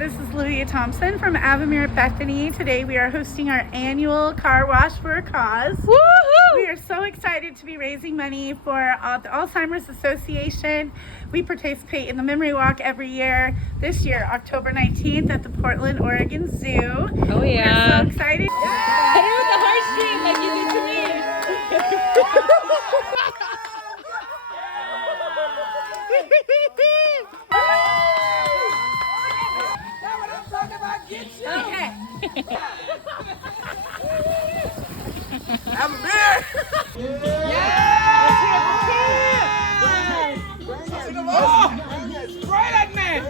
This is Lydia Thompson from Avamere Bethany. Today we are hosting our annual car wash for a cause. Woohoo! We are so excited to be raising money for the Alzheimer's Association. We participate in the Memory Walk every year. This year, October 19th at the Portland, Oregon Zoo. Oh yeah. We're so excited. Hit her with the heartstring like you did to me. Okay. Avamere! Yeah! Oh! Spray that man!